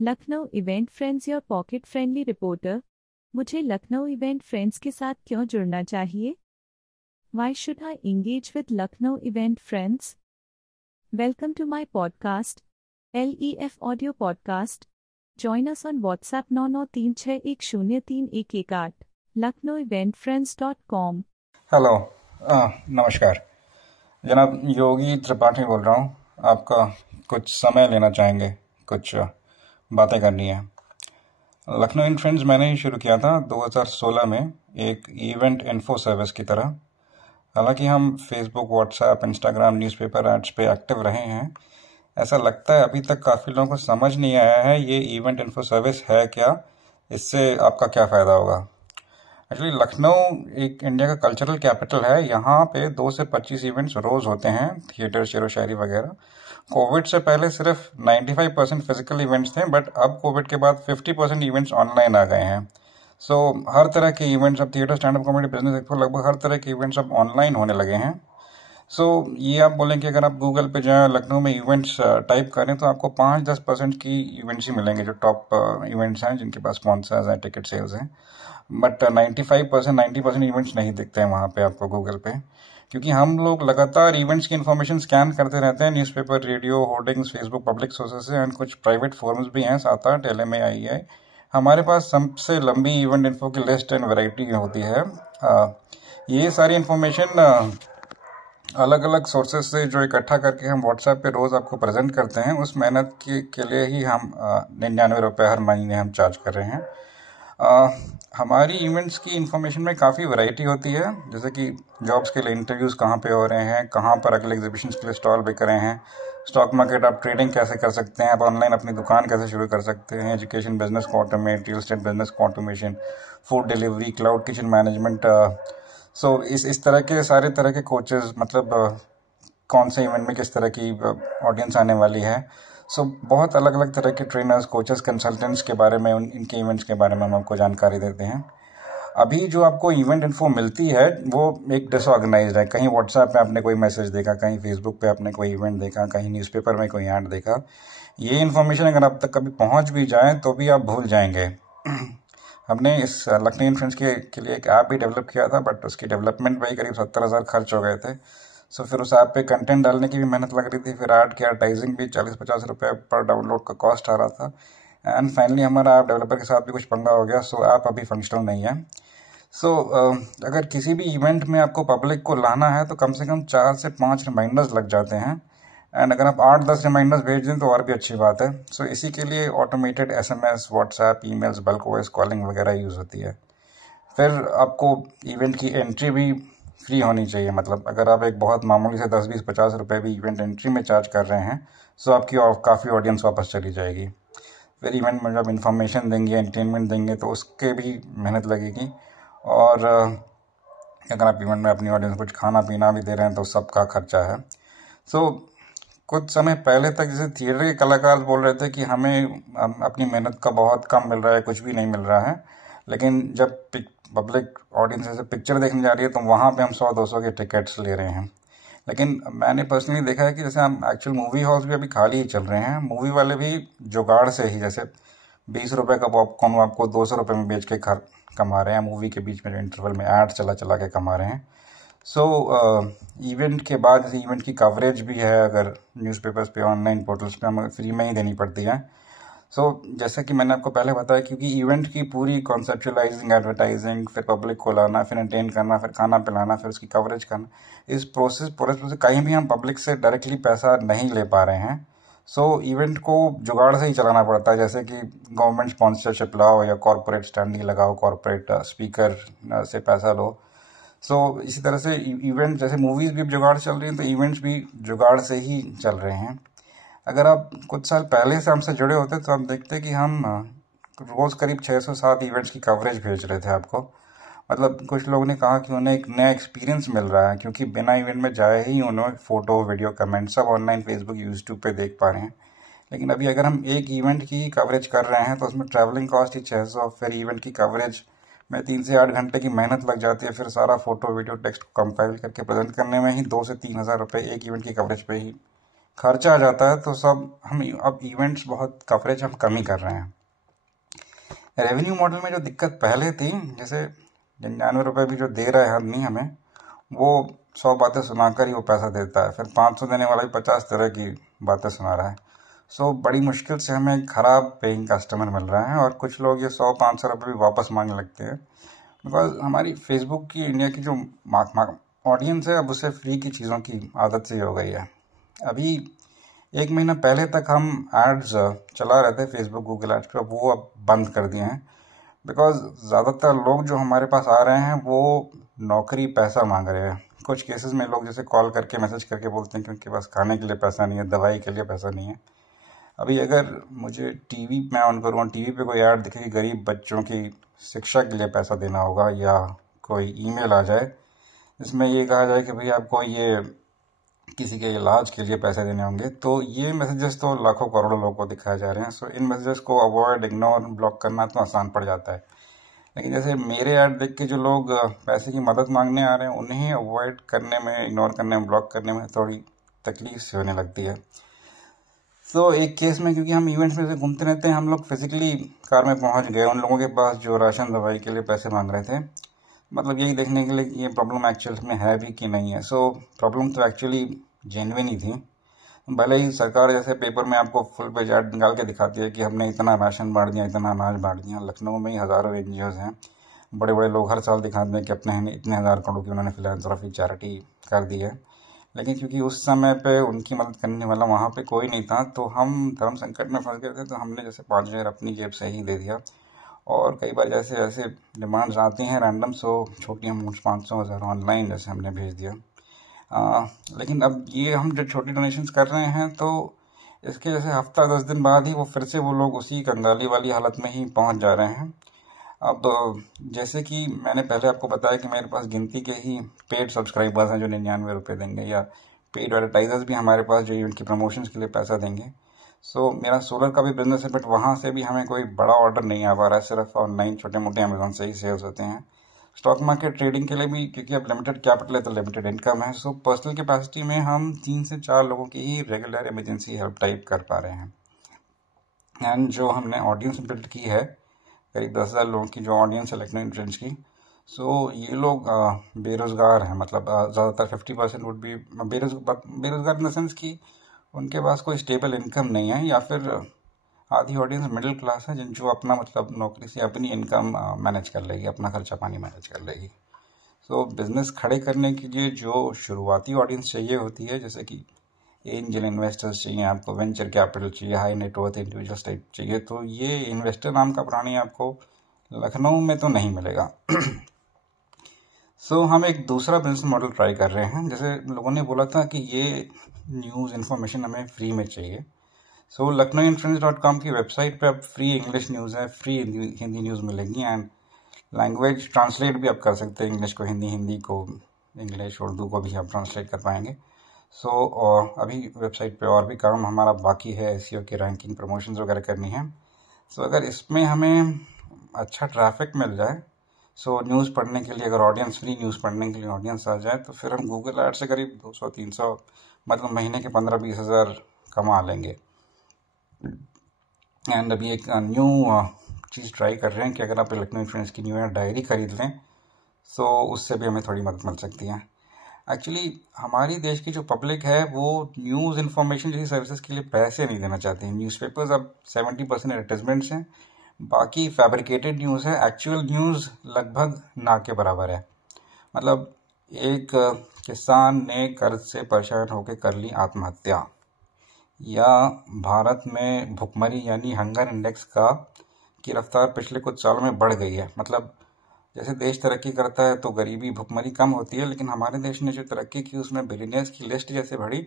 Lucknow event friends your pocket friendly reporter. मुझे Lucknow event friends के साथ क्यों जुड़ना चाहिए? Why should I engage with Lucknow event friends? Welcome to my podcast, LEF Audio Podcast. Join us on WhatsApp 9936103118 lucknoweventfriends.com। Hello. नमस्कार जनाब, योगी त्रिपाठी बोल रहा हूँ। आपका कुछ समय लेना चाहेंगे, कुछ बातें करनी है। लखनऊ इन फ्रेंड्स मैंने ही शुरू किया था 2016 में, एक इवेंट इन्फो सर्विस की तरह। हालांकि हम Facebook, WhatsApp, Instagram, newspaper ads पे एक्टिव रहे हैं। ऐसा लगता है अभी तक काफ़ी लोगों को समझ नहीं आया है ये इवेंट इन्फो सर्विस है क्या, इससे आपका क्या फ़ायदा होगा। एक्चुअली लखनऊ एक इंडिया का कल्चरल कैपिटल है। यहाँ पे 2 से 25 इवेंट्स रोज होते हैं, थिएटर, शेरो शायरी वगैरह। कोविड से पहले सिर्फ 95% फिजिकल इवेंट्स थे, बट अब कोविड के बाद 50% इवेंट्स ऑनलाइन आ गए हैं। सो हर तरह के इवेंट्स, अब theatre, stand up comedy, business expo, लगभग हर तरह के इवेंट्स अब ऑनलाइन होने लगे हैं। ये आप बोलें कि अगर आप गूगल पे जाएं, लखनऊ में इवेंट्स टाइप करें, तो आपको 5-10% की इवेंट्स ही मिलेंगे जो टॉप इवेंट्स हैं, जिनके पास स्पॉन्सर्स हैं, टिकट सेल्स हैं। बट 90% इवेंट्स नहीं दिखते हैं वहाँ पे आपको गूगल पे, क्योंकि हम लोग लगातार इवेंट्स की इन्फॉर्मेशन स्कैन करते रहते हैं, newspaper, radio, hoardings, Facebook, public sources से, एंड कुछ प्राइवेट फोरम्स भी हैं, 7-8 LMA IEI। हमारे पास सबसे लंबी इवेंट इन्फो की लिस्ट एंड वैरायटी होती है। ये सारी इन्फॉर्मेशन अलग अलग सोर्सेज से जो इकट्ठा करके हम व्हाट्सएप पे रोज़ आपको प्रेजेंट करते हैं, उस मेहनत के लिए ही हम 99 रुपये हर महीने हम चार्ज कर रहे हैं। हमारी इवेंट्स की इन्फॉर्मेशन में काफ़ी वैरायटी होती है, जैसे कि जॉब्स के लिए इंटरव्यूज़ कहाँ पे हो रहे हैं, कहाँ पर अगले एग्जीबिशंस के लिए स्टॉल बिक रहे हैं, स्टॉक मार्केट, आप ट्रेडिंग कैसे कर सकते हैं, आप ऑनलाइन अपनी दुकान कैसे शुरू कर सकते हैं, एजुकेशन बिजनेस को ऑटोमेट, रियल एस्टेट बिजनेस को automation, food delivery, cloud kitchen management. इस तरह के सारे तरह के कोचेस, मतलब कौन से इवेंट में किस तरह की ऑडियंस आने वाली है। बहुत अलग अलग तरह के ट्रेनर्स, कोचेस, कंसल्टेंट्स के बारे में, इनके इवेंट्स के बारे में हम आपको जानकारी देते हैं। अभी जो आपको इवेंट इन्फो मिलती है वो एक डिसऑर्गेनाइज्ड है। कहीं व्हाट्सएप पे आपने कोई मैसेज देखा, कहीं फेसबुक पे आपने कोई इवेंट देखा, कहीं न्यूज़पेपर में कोई ऐड देखा। ये इन्फॉर्मेशन अगर आप तक कभी पहुंच भी जाए तो भी आप भूल जाएंगे। हमने इस लखनऊ इन्फ्लुएंस के लिए एक ऐप भी डेवलप किया था, बट उसकी डेवलपमेंट में ही करीब 70,000 खर्च हो गए थे। फिर उस ऐप पे कंटेंट डालने की भी मेहनत लग रही थी, फिर ऐड की एडवर्टाइजिंग भी 40-50 रुपये पर डाउनलोड का कॉस्ट आ रहा था, एंड फाइनली हमारा ऐप डेवलपर के साथ भी कुछ पंगा हो गया। ऐप अभी फंक्शनल नहीं है। अगर किसी भी इवेंट में आपको पब्लिक को लाना है तो कम से कम 4 से 5 रिमाइंडर्स लग जाते हैं, एंड अगर आप 8-10 रिमाइंडर्स भेज दें तो और भी अच्छी बात है। इसी के लिए automated SMS, WhatsApp, emails, bulk voice calling वगैरह यूज़ होती है। फिर आपको इवेंट की एंट्री भी फ्री होनी चाहिए, मतलब अगर आप एक बहुत मामूली से 10-20-50 रुपये भी इवेंट एंट्री में चार्ज कर रहे हैं, आपकी काफ़ी ऑडियंस वापस चली जाएगी। फिर इवेंट में जब इन्फॉर्मेशन देंगे, एंटरटेनमेंट देंगे, तो उसके भी मेहनत लगेगी। और अगर आप इवेंट में अपनी ऑडियंस को कुछ खाना पीना भी दे रहे हैं तो सबका खर्चा है। कुछ समय पहले तक जैसे थिएटर के कलाकार बोल रहे थे कि हमें अपनी मेहनत का बहुत कम मिल रहा है, कुछ भी नहीं मिल रहा है, लेकिन जब पब्लिक ऑडियंस से पिक्चर देखने जा रही है तो वहाँ पे हम 100-200 के टिकट्स ले रहे हैं। लेकिन मैंने पर्सनली देखा है कि जैसे हम एक्चुअल मूवी हॉल्स भी अभी खाली ही चल रहे हैं। मूवी वाले भी जुगाड़ से ही, जैसे 20 रुपये का पॉपकॉर्न आपको 200 रुपये में बेच के कमा रहे हैं, मूवी के बीच में इंटरवल में ऐड चला चला के कमा रहे हैं। इवेंट के बाद जैसे इवेंट की कवरेज भी है, अगर न्यूज़पेपर्स पे, ऑनलाइन पोर्टल्स पे हमें फ्री में ही देनी पड़ती है। जैसा कि मैंने आपको पहले बताया, क्योंकि इवेंट की पूरी कॉन्सेप्चुलाइजिंग, एडवर्टाइजिंग, फिर पब्लिक को लाना, फिर एंटरटेन करना, फिर खाना पिलाना, फिर उसकी कवरेज करना, इस प्रोसेस कहीं भी हम पब्लिक से डायरेक्टली पैसा नहीं ले पा रहे हैं। इवेंट को जुगाड़ से ही चलाना पड़ता है, जैसे कि गवर्नमेंट स्पॉन्सरशिप लाओ या कॉरपोरेट स्टैंडिंग लगाओ, कॉरपोरेट स्पीकर से पैसा लो। इसी तरह से इवेंट, जैसे मूवीज़ भी जुगाड़ चल रही हैं, तो इवेंट्स भी जुगाड़ से ही चल रहे हैं। अगर आप कुछ साल पहले से हमसे जुड़े होते तो आप देखते कि हम रोज़ करीब 600-7 इवेंट्स की कवरेज भेज रहे थे आपको। मतलब कुछ लोगों ने कहा कि उन्हें एक नया एक्सपीरियंस मिल रहा है, क्योंकि बिना इवेंट में जाए ही उन्हें फ़ोटो, वीडियो, कमेंट सब ऑनलाइन फेसबुक, यूट्यूब पे देख पा रहे हैं। लेकिन अभी अगर हम एक इवेंट की कवरेज कर रहे हैं तो उसमें ट्रैवलिंग कॉस्ट ही 600, फिर इवेंट की कवरेज में 3 से 8 घंटे की मेहनत लग जाती है, फिर सारा फोटो, वीडियो, टेक्स्ट को कंपाइल करके प्रेजेंट करने में ही 2 से 3 हज़ार रुपये एक इवेंट की कवरेज पे ही खर्चा आ जाता है, तो सब हम अब इवेंट्स बहुत कवरेज हम कम ही कर रहे हैं। रेवेन्यू मॉडल में जो दिक्कत पहले थी, जैसे 99 रुपये भी जो दे रहा है आदमी हमें, वो 100 बातें सुनाकर ही वो पैसा देता है, फिर 500 देने वाला भी 50 तरह की बातें सुना रहा है। सो बड़ी मुश्किल से हमें खराब पेइंग कस्टमर मिल रहा है, और कुछ लोग ये 100-500 रुपये भी वापस मांगने लगते हैं, बिकॉज हमारी फेसबुक की इंडिया की जो ऑडियंस है, अब उसे फ्री की चीज़ों की आदत से हो गई है। अभी 1 महीना पहले तक हम एड्स चला रहे थे फेसबुक गूगल एड्स पर, वो अब बंद कर दिए हैं, बिकॉज ज़्यादातर लोग जो हमारे पास आ रहे हैं वो नौकरी पैसा मांग रहे हैं। कुछ केसेस में लोग जैसे कॉल करके मैसेज करके बोलते हैं कि उनके पास खाने के लिए पैसा नहीं है, दवाई के लिए पैसा नहीं है। अभी अगर मुझे टीवी मैं ऑन करूँगा, टीवी पे कोई ऐड दिखे कि गरीब बच्चों की शिक्षा के लिए पैसा देना होगा, या कोई ईमेल आ जाए जिसमें ये कहा जाए कि भाई आपको ये किसी के इलाज के लिए पैसे देने होंगे, तो ये मैसेजेस तो लाखों करोड़ों लोगों को दिखाए जा रहे हैं। सो इन मैसेजेस को अवॉइड, इग्नोर, ब्लॉक करना तो आसान पड़ जाता है। लेकिन जैसे मेरे ऐड देख के जो लोग पैसे की मदद मांगने आ रहे हैं, उन्हें अवॉइड करने में, इग्नोर करने में, ब्लॉक करने में थोड़ी तकलीफ से होने लगती है। तो एक केस में, क्योंकि हम इवेंट्स में से घूमते रहते हैं, हम लोग फिजिकली कार में पहुंच गए उन लोगों के पास जो राशन दवाई के लिए पैसे मांग रहे थे, मतलब यही देखने के लिए कि ये प्रॉब्लम एक्चुअल में है भी कि नहीं है। सो प्रॉब्लम तो एक्चुअली जेन्युइन ही थी। भले ही सरकार जैसे पेपर में आपको फुल पेज ऐड निकाल के दिखाती है कि हमने इतना राशन बांट दिया, इतना अनाज बांट दिया। लखनऊ में ही हज़ारों NGOs हैं, बड़े बड़े लोग हर साल दिखाते हैं कि अपने इतने हज़ार करोड़ की उन्होंने फिलैंथ्रोपी, चैरिटी कर दी है। लेकिन क्योंकि उस समय पे उनकी मदद करने वाला वहाँ पे कोई नहीं था, तो हम धर्म संकट में फंस गए थे, तो हमने जैसे 5,000 अपनी जेब से ही दे दिया। और कई बार जैसे ऐसे डिमांड्स आती हैं रैंडम, सो छोटी अमाउंट 500-1000 ऑनलाइन जैसे हमने भेज दिया। लेकिन अब ये हम जो छोटी डोनेशंस कर रहे हैं, तो इसके जैसे हफ्ता 10 दिन बाद ही वो फिर से वो लोग उसी कंगाली वाली हालत में ही पहुंच जा रहे हैं। अब जैसे कि मैंने पहले आपको बताया कि मेरे पास गिनती के ही पेड सब्सक्राइबर्स हैं जो 99 रुपये देंगे, या पेड एडवर्टाइजर्स भी हमारे पास जो इवेंट की प्रमोशंस के लिए पैसा देंगे। सो मेरा सोलर का भी बिजनेस है, बट वहाँ से भी हमें कोई बड़ा ऑर्डर नहीं आ पा रहा है, सिर्फ ऑनलाइन छोटे मोटे अमेजोन से ही सेल्स होते हैं। स्टॉक मार्केट ट्रेडिंग के लिए भी, क्योंकि अब लिमिटेड कैपिटल है तो लिमिटेड इनकम है, सो पर्सनल कैपेसिटी में हम 3 से 4 लोगों की ही रेगुलर इमरजेंसी हेल्प टाइप कर पा रहे हैं। एंड जो हमने ऑडियंस बिल्ड की है, करीब 10,000 लोगों की जो ऑडियंस है लखनऊ इन्फ्लुएंस की, सो ये लोग बेरोज़गार हैं, मतलब ज़्यादातर 50% वुड भी बेरोज़गार इन द सेंस कि उनके पास कोई स्टेबल इनकम नहीं है, या फिर आधी ऑडियंस मिडिल क्लास है जो अपना मतलब नौकरी से अपनी इनकम मैनेज कर लेगी, अपना खर्चा पानी मैनेज कर लेगी। सो बिजनेस खड़े करने के लिए जो शुरुआती ऑडियंस चाहिए होती है, जैसे कि एंजल इन्वेस्टर्स चाहिए आपको, वेंचर कैपिटल चाहिए, हाई नेटवर्थ इंडिविजुअल्स टाइप चाहिए, तो ये इन्वेस्टर नाम का प्राणी आपको लखनऊ में तो नहीं मिलेगा। सो हम एक दूसरा बिजनेस मॉडल ट्राई कर रहे हैं। जैसे लोगों ने बोला था कि ये न्यूज़ इन्फॉर्मेशन हमें फ्री में चाहिए, सो LucknowInfluence.com की वेबसाइट पे अब फ्री इंग्लिश न्यूज़ है, फ्री हिंदी न्यूज़ मिलेगी, एंड लैंग्वेज ट्रांसलेट भी आप कर सकते हैं, इंग्लिश को हिंदी, हिंदी को इंग्लिश, उर्दू को भी आप ट्रांसलेट कर पाएंगे। सो अभी वेबसाइट पे और भी काम हमारा बाकी है, SEO की रैंकिंग, प्रमोशंस वगैरह करनी है। सो अगर इसमें हमें अच्छा ट्रैफिक मिल जाए, सो न्यूज़ पढ़ने के लिए, अगर ऑडियंस, फ्री न्यूज़ पढ़ने के लिए ऑडियंस आ जाए, तो फिर हम गूगल ऐड से करीब 200-300, मतलब महीने के 15-20 हज़ार कमा लेंगे। एंड अभी एक न्यू चीज़ ट्राई कर रहे हैं कि अगर आप लखनऊ इन्फ्लुएंस की न्यू ईयर डायरी खरीद लें, सो उससे भी हमें थोड़ी मदद मिल सकती है। एक्चुअली हमारी देश की जो पब्लिक है वो न्यूज़ इन्फॉर्मेशन जैसी सर्विसेज के लिए पैसे नहीं देना चाहती है। न्यूज़पेपर्स अब 70% एडवर्टाइजमेंट्स हैं, बाकी फैब्रिकेटेड न्यूज़ है, एक्चुअल न्यूज़ लगभग ना के बराबर है। मतलब एक किसान ने कर्ज से परेशान होकर कर ली आत्महत्या, या भारत में भुखमरी यानी हंगर इंडेक्स की रफ्तार पिछले कुछ सालों में बढ़ गई है। मतलब जैसे देश तरक्की करता है तो गरीबी, भुखमरी कम होती है, लेकिन हमारे देश ने जो तरक्की की उसमें बिलियनियर्स की लिस्ट जैसे बढ़ी,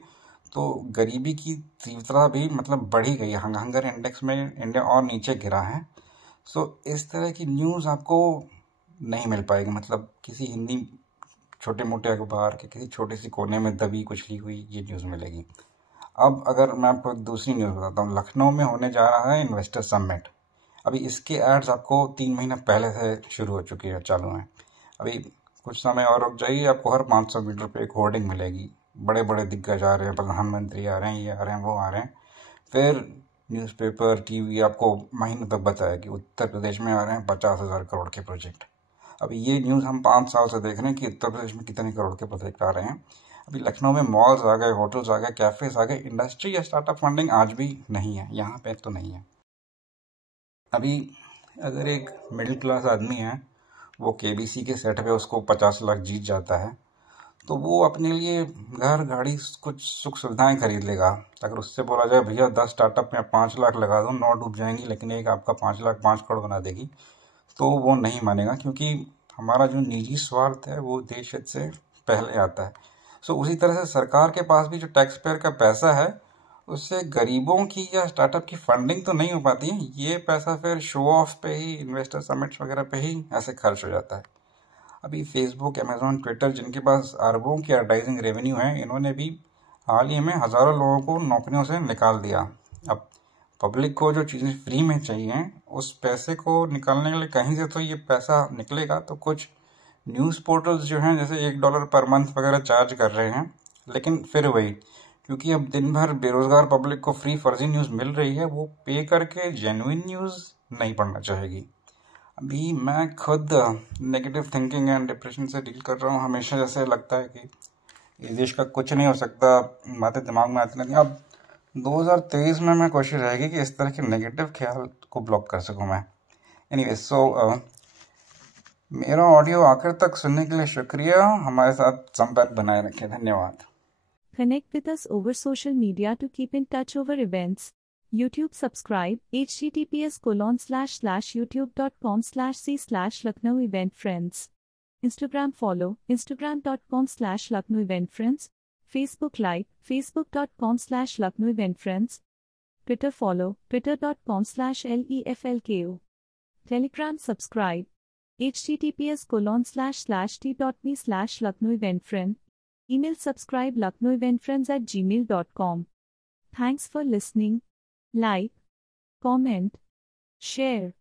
तो गरीबी की तीव्रता भी मतलब बढ़ी गई है। हंगर इंडेक्स में इंडिया और नीचे गिरा है। सो इस तरह की न्यूज़ आपको नहीं मिल पाएगी, मतलब किसी हिंदी छोटे मोटे अखबार के किसी छोटे सी कोने में दबी कुचली हुई ये न्यूज़ मिलेगी। अब अगर मैं आपको दूसरी न्यूज़ बताता हूँ, लखनऊ में होने जा रहा है इन्वेस्टर समिट। अभी इसके एड्स आपको 3 महीना पहले से शुरू हो चुकी है, चालू हैं। अभी कुछ समय और रुक जाइए, आपको हर 500 मीटर पे एक होर्डिंग मिलेगी, बड़े बड़े दिग्गज आ रहे हैं, प्रधानमंत्री आ रहे हैं, ये आ रहे हैं, वो आ रहे हैं। फिर न्यूज़पेपर, टीवी आपको महीनों तक बताया कि उत्तर प्रदेश में आ रहे हैं 50,000 करोड़ के प्रोजेक्ट। अभी ये न्यूज़ हम 5 साल से देख रहे हैं कि उत्तर प्रदेश में कितने करोड़ के प्रोजेक्ट आ रहे हैं। अभी लखनऊ में मॉल्स आ गए, होटल्स आ गए, कैफेज आ गए, इंडस्ट्री या स्टार्टअप फंडिंग आज भी नहीं है, यहाँ पे तो नहीं है। अभी अगर एक मिडिल क्लास आदमी है, वो केबीसी के सेट पे उसको 50 लाख जीत जाता है, तो वो अपने लिए घर, गाड़ी, कुछ सुख सुविधाएं खरीद लेगा। अगर उससे बोला जाए भैया 10 स्टार्टअप में 5 लाख लगा दो, 9 डूब जाएंगी लेकिन एक आपका 5 लाख 5 करोड़ बना देगी, तो वो नहीं मानेगा, क्योंकि हमारा जो निजी स्वार्थ है वो देश हित से पहले आता है। सो उसी तरह से सरकार के पास भी जो टैक्स पेयर का पैसा है, उससे गरीबों की या स्टार्टअप की फंडिंग तो नहीं हो पाती है। ये पैसा फिर शो ऑफ पे ही, इन्वेस्टर समिट्स वगैरह पे ही ऐसे खर्च हो जाता है। अभी फेसबुक, अमेजोन, ट्विटर, जिनके पास अरबों की एडवर्टाइजिंग रेवेन्यू है, इन्होंने भी हाल ही में हज़ारों लोगों को नौकरियों से निकाल दिया। अब पब्लिक को जो चीज़ें फ्री में चाहिए, उस पैसे को निकालने के लिए कहीं से तो ये पैसा निकलेगा। तो कुछ न्यूज़ पोर्टल्स जो हैं, जैसे $1 पर मंथ वगैरह चार्ज कर रहे हैं, लेकिन फिर वही, क्योंकि अब दिन भर बेरोजगार पब्लिक को फ्री फर्जी न्यूज़ मिल रही है, वो पे करके जेन्युइन न्यूज़ नहीं पढ़ना चाहेगी। अभी मैं खुद नेगेटिव थिंकिंग एंड डिप्रेशन से डील कर रहा हूँ। हमेशा जैसे लगता है कि इस देश का कुछ नहीं हो सकता, बातें दिमाग में आती रहती हैं। अब 2023 में मैं कोशिश रहेगी कि इस तरह के नेगेटिव ख्याल को ब्लॉक कर सकूं मैं। एनीवे, मेरा ऑडियो आखिर तक सुनने के लिए शुक्रिया। हमारे साथ संपर्क बनाए रखें। धन्यवाद। Connect with us over social media to keep in touch over events. YouTube subscribe https://youtube.com/c/Lucknow Event Friends. Instagram follow instagram.com/Lucknow Event Friends. Facebook like facebook.com/Lucknow Event Friends. Twitter follow twitter.com/LEFLKO. Telegram subscribe https://t.me/Lucknow Event Friend. Email subscribe lucknoweventfriends@gmail.com. Thanks for listening. Like, comment, share.